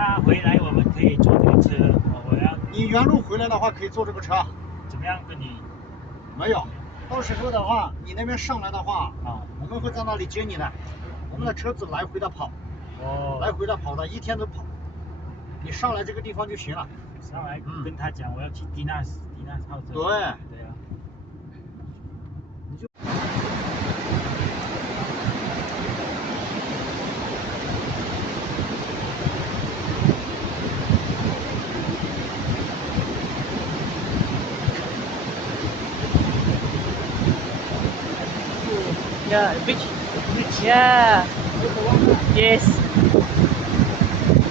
那回来我们可以坐这个车，我要你原路回来的话，可以坐这个车。怎么样跟你？没有，到时候的话，你那边上来的话，啊，我们会在那里接你的。我们的车子来回的跑，来回的跑的，一天都跑。你上来这个地方就行了。上来跟他讲我要去迪纳泡车。对。对啊。你就。Yeah, beach. Yeah. Yes.